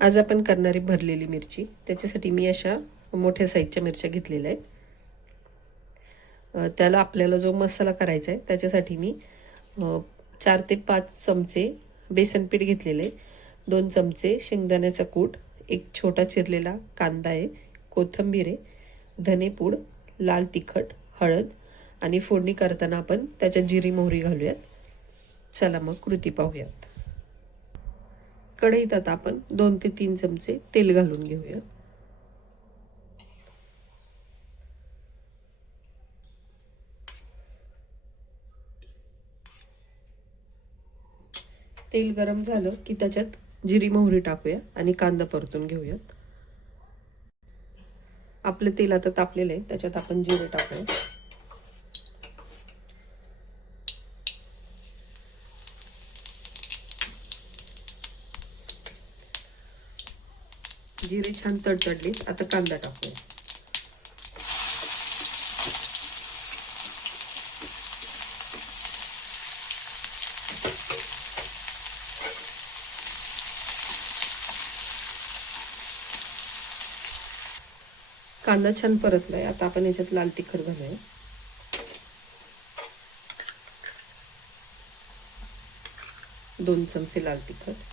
आज आपण करणारी भरलेली मिरची. त्याच्यासाठी मी अशा मोठ्या साईजच्या मिरच्या घेतलेल्या आहेत. त्याला आपल्याला जो मसाला करायचा आहे त्याच्यासाठी मी चार ते पाच चमचे बेसन पीठ घेतलेले आहे. दोन चमचे शेंगदाण्याचा कूट एक छोटा चिरलेला कांदा आहे कोथिंबीर आहे धनेपूड लाल तिखट हळद आणि फोडणी करताना आपण त्याच्यात जिरी मोहरी घालूयात. चला मग कृती पाहूयात. कढईत आता आपण दोन ते तीन चमचे तेल घालून घेऊयात. तेल गरम झालं की त्याच्यात जिरी मोहरी टाकूया आणि कांदा परतून घेऊयात. आपलं तेल आता तापलेलं आहे त्याच्यात आपण जिरे टाकूया. जिरे छान तडतडले. आता कांदा टाकूया. कांदा छान परतलाय. आता आपण याच्यात लाल तिखट घालूया. दोन चमचे लाल तिखट.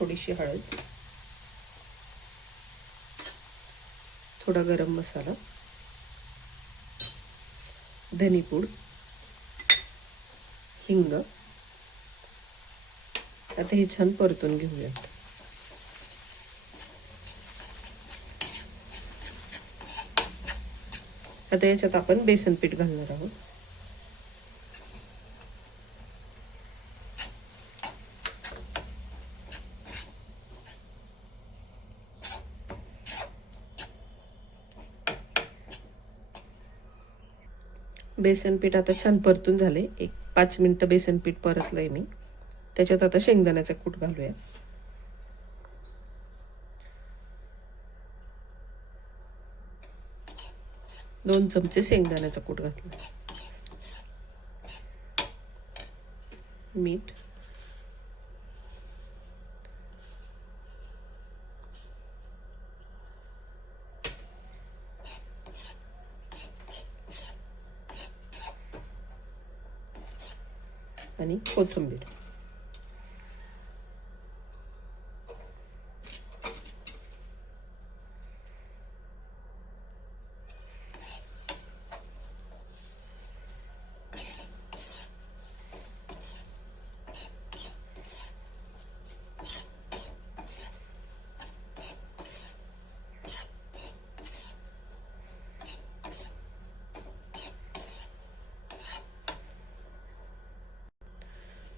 थोडीशी हळद. थोडा गरम मसाला. धनीपूड. हिंग. आता हे छान परतून घेऊयात. आता याच्यात आपण बेसन पीठ घालणार आहोत. बेसन पीठ आता छान परतून झाले एक पाच मिनटं बेसन पीठ परतलंय मी. त्याच्यात आता शेंगदाण्याचा कूट घालूया. दोन चमचे शेंगदाण्याचा कूट घातला. मीठ. आणि कोथिंबीर.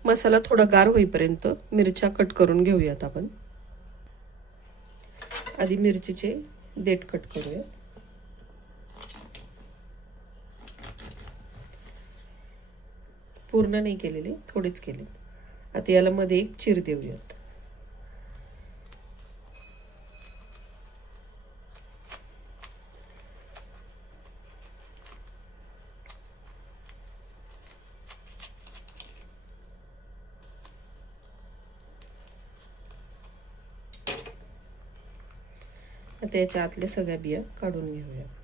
मसाला थोडा गार होईपर्यंत मिरच्या कट करून घेऊयात आपण. आधी मिरचीचे देठ कट करूयात. पूर्ण नाही केलेले थोडेच केले आता याला मध्ये एक चीर देऊयात. त्याच्या आतले आतल्या सगळ्या बिया काढून घेऊया.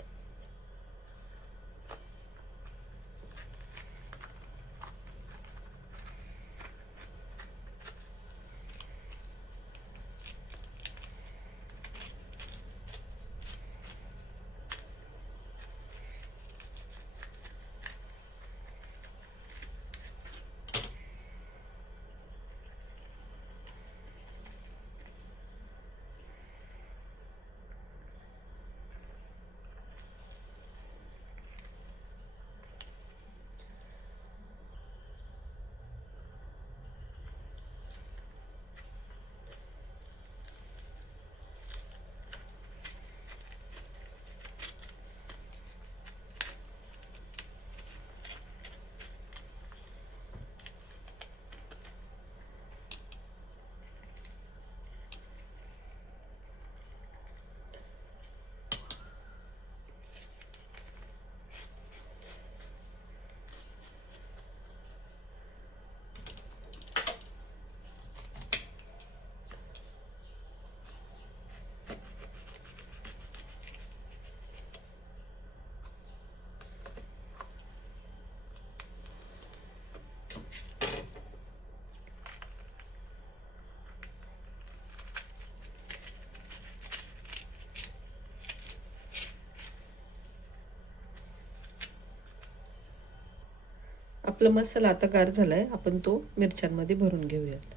आपला मसाला आता गार आहे आपण तो मिरच्यांमध्ये भरून घेऊयात.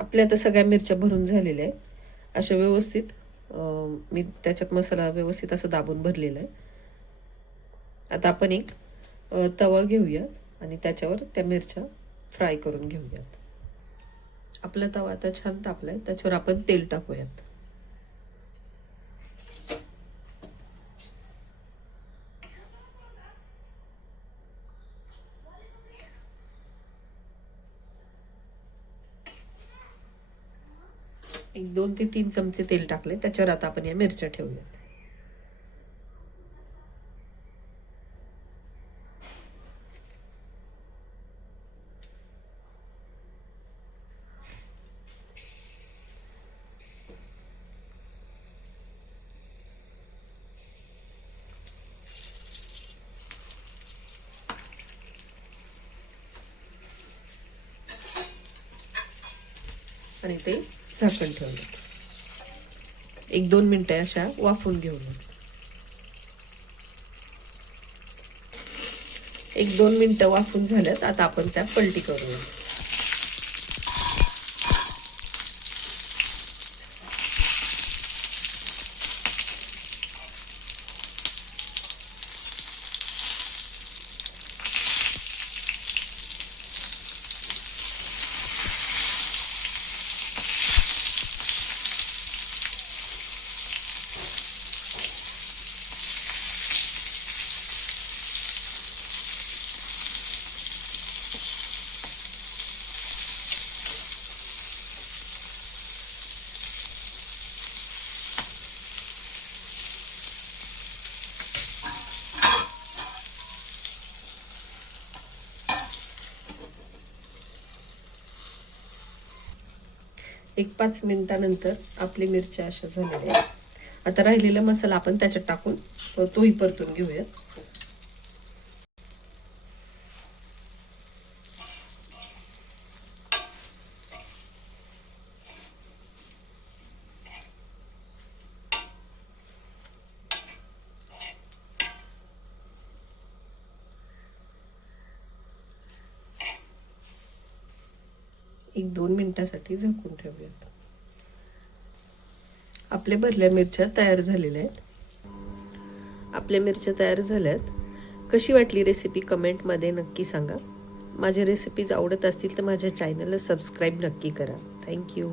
आपल्या आता सगळ्या मिरच्या भरून झालेल्या आहेत. अशा व्यवस्थित मी त्याच्यात मसाला व्यवस्थित असं दाबून भरलेला आहे. आता आपण एक तवा घेऊयात आणि त्याच्यावर त्या मिरच्या फ्राय करून घेऊयात. आपला तवा आता छान तापलाय त्याच्यावर आपण तेल टाकूयात. एक दोन ते तीन चमचे तेल टाकले. त्याच्यावर आता आपण या मिरच्या ठेवूयात आणि ते झाकण ठेवलं एक दोन मिनटं अशा वाफून घेऊन एक दोन मिनटं वाफून झाल्यात आता आपण त्या पलटी करूया. एक पाच मिनिटानंतर आपली मिरच्या अशा झालेल्या आहेत. आता राहिलेला मसाला आपण त्याच्यात टाकून तोही परतून घेऊयात. एक दोन मिनटासाठी झाकून ठेवूयात. आपल्या भरल्या मिरच्या तयार झालेल्या आहेत. आपल्या मिरच्या तयार झाल्यात. कशी वाटली रेसिपी कमेंटमध्ये नक्की सांगा. माझ्या रेसिपीज आवडत असतील तर माझ्या चॅनलला सबस्क्राईब नक्की करा. थँक्यू